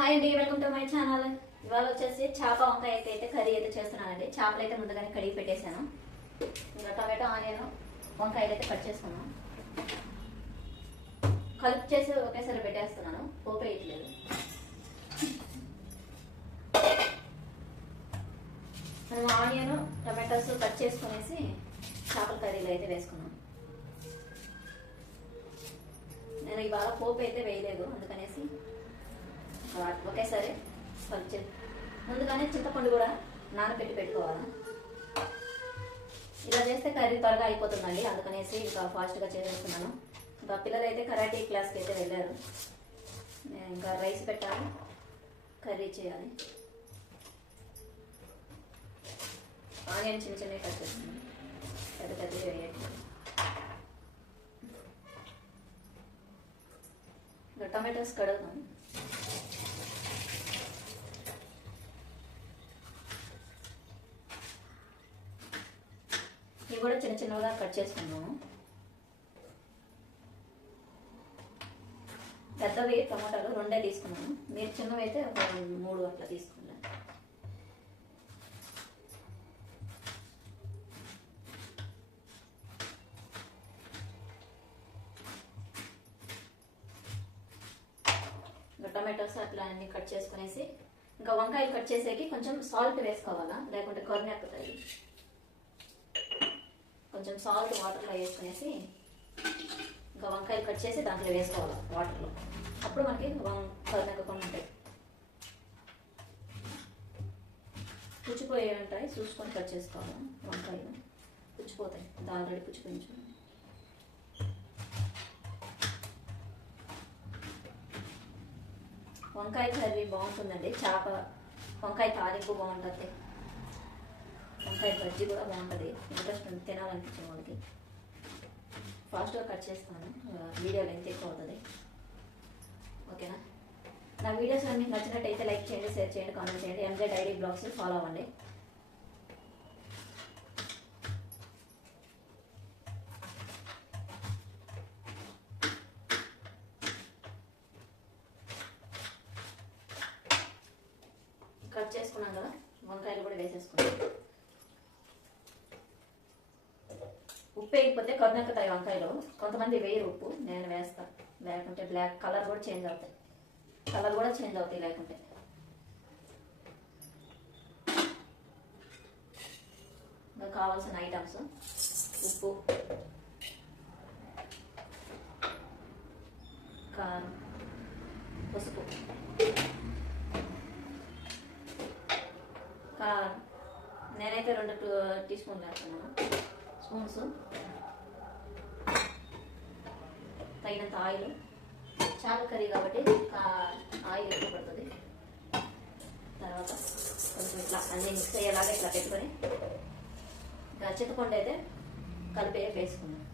Hi అండి welcome to my channel ఇవాళ వచ్చేసి చేప వంకాయ అయితే కర్రీ అయితే చేస్తున్నానండి. చేపలు అయితే ముందుగానే కడిగి పెట్టేశాను. ఇంకా టమాటో ఆనియన్ వంకాయలు అయితే కట్ చేసుకున్నాను. కలుపు చేసి ఒకేసారి పెట్టేస్తున్నాను. పోపు వేయట్లేదు. మనం ఆనియన్ టమాటోస్ కట్ చేసుకునేసి చేపల కర్రీలో అయితే వేసుకున్నాం. నేను ఇవాళ పోపు అయితే వేయలేదు అందుకనేసి ఒకేసారి కలిపి ముందుగానే చింతపండు కూడా నానబెట్టి పెట్టుకోవాలి? ఇలా చేస్తే కర్రీ త్వరగా అయిపోతుందండి. అందుకనేసి ఇంకా ఫాస్ట్గా చేసేస్తున్నాను. ఇంకా పిల్లలు అయితే కరాటే క్లాస్కి అయితే వెళ్ళారు. నేను ఇంకా రైస్ పెట్టాలి. కర్రీ చేయాలి. ఆనియన్ చిన్న చిన్నవి కట్ చేస్తున్నాను. పెద్ద పెద్ద వేయట్లేదు ఇంకా టమాటోస్ కడుగుతాను ఇవి కూడా చిన్న చిన్నగా కట్ చేసుకున్నాము పెద్దవి టమాటాలు రెండే తీసుకున్నాను. మీరు చిన్నవి అయితే ఒక మూడు అట్లా తీసుకున్నాను ఇంకా టమాటోస్ అట్లా అన్ని కట్ చేసుకునేసి ఇంకా వంకాయలు కట్ చేసేకి కొంచెం సాల్ట్ వేసుకోవాలా? లేకుంటే కొరనెక్కుతాయి కొంచెం సాల్ట్ వాటర్లో వేసుకునేసి ఇంకా వంకాయలు కట్ చేసి దాంట్లో వేసుకోవాలి వాటర్లో అప్పుడు మనకి కొరనెక్కకుండా ఉంటాయి. పుచ్చిపోయి ఉంటాయి చూసుకొని కట్ చేసుకోవాలి. వంకాయలు పుచ్చిపోతాయి. ఆల్రెడీ పుచ్చిపోయించు వంకాయ కర్రీ బాగుంటుందండి. చేప వంకాయ తాలింపు బాగుంటుంది. వంకాయ బజ్జీ కూడా బాగుంటుంది. ఇంట్రెస్ట్ ఉంది తినాలనిపించిన వాళ్ళకి ఫాస్ట్గా కట్ చేస్తాను. వీడియో లెంత్ ఎక్కువ అవుతుంది. ఓకేనా? నా వీడియోస్ అన్ని నచ్చినట్టయితే లైక్ చేయండి షేర్ చేయండి కామెంట్ చేయండి. ఎంజే డైరీ బ్లాగ్స్ ఫాలో అవ్వండి. కట్ చేసుకున్నాం కదా? వంకాయలు కూడా వేసేసుకున్నాం. ఉప్పు వేయకపోతే కరునెక్కుతాయి వంకాయలు కొంతమంది వేయరు ఉప్పు నేను వేస్తాను లేకుంటే బ్లాక్ కలర్ కూడా చేంజ్ అవుతాయి కలర్ కూడా చేంజ్ అవుతాయి లేకుంటే ఇంకా కావాల్సిన ఐటమ్స్ ఉప్పు కారం పసుపు కారం నేనైతే రెండు టీ స్పూన్లు వేస్తున్నాను స్పూన్స్. తగినంత ఆయిల్. చాలా కర్రీ కాబట్టి కా- ఆయిల్ ఎక్కువ పడుతుంది. తర్వాత కొంచెం ఇట్లా అన్నీ మిక్స్ అయ్యేలాగా ఇట్లా పెట్టుకొని ఇంకా చింతపండు అయితే కలిపి వేసుకుందాం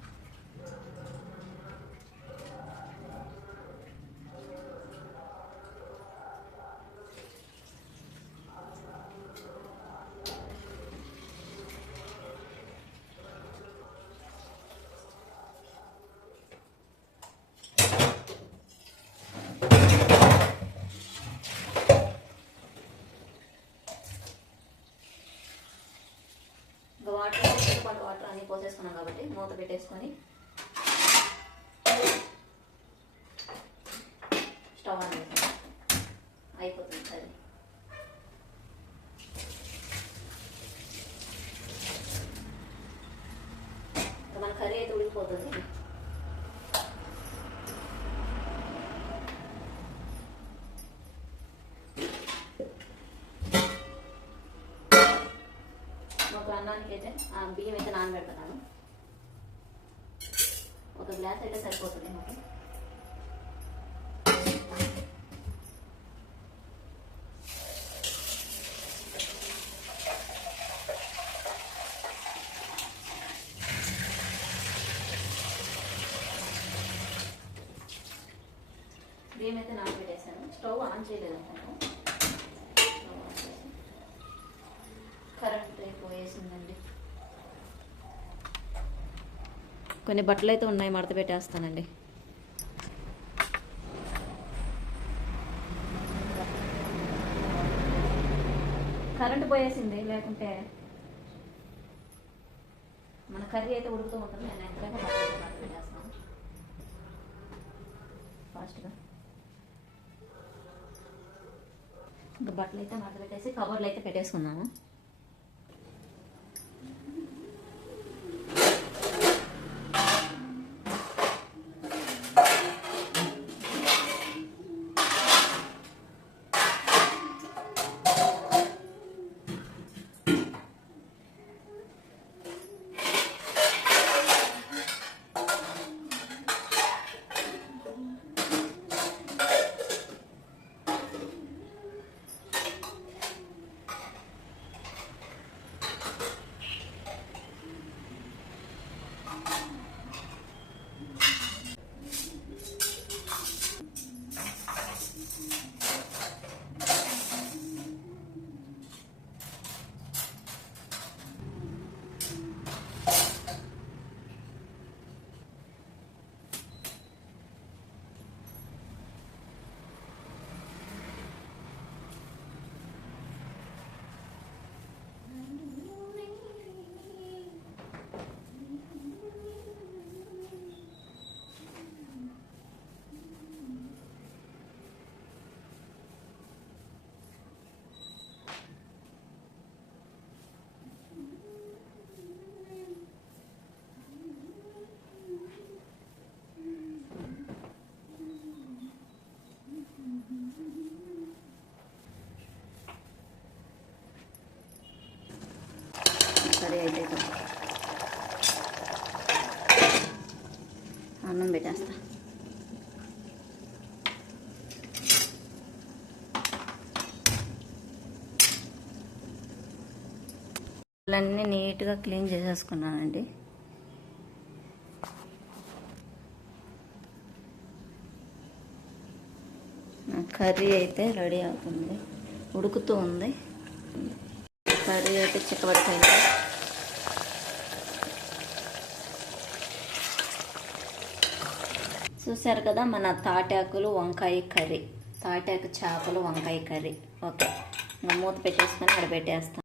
ఇంకా వాటర్ చింతపండు వాటర్ అన్ని కాబట్టి మూత పెట్టేసుకొని స్టవ్ ఆన్ చేసాం అయిపోతుంది సరే. మన కర్రీ అయితే ఉడికిపోతుంది. అన్నానికి అయితే ఆ బియ్యం అయితే నానబెడతాను. ఒక గ్లాస్ అయితే సరిపోతుంది మాకు. బియ్యం అయితే నానబెట్టేసాను స్టవ్ ఆన్ చేయలేదు అంటాను కరెంట్ అయిపోయేసిందండి. కొన్ని బట్టలు అయితే ఉన్నాయి మడత పెట్టేస్తానండి. కరెంటు పోయేసింది లేకుంటే మన కర్రీ అయితే ఉడుకుతూ ఉంటుంది నేను ఎంతగా మడత పెట్టేస్తాను. ఫాస్ట్గా ఇంకా బట్టలు అయితే మడత పెట్టేసి కవర్లు అయితే పెట్టేసుకున్నాము అన్నం అన్నీ నీట్గా క్లీన్ చేసేసుకున్నానండి. కర్రీ అయితే రెడీ అవుతుంది. ఉడుకుతూ ఉంది. కర్రీ అయితే చిక్కబడిపోయింది. చూశారు కదా మన తాటాకులు వంకాయ కర్రీ. తాటాకు చేపలు వంకాయ కర్రీ. ఓకే. మూత పెట్టేసుకొని అక్కడ పెట్టేస్తాం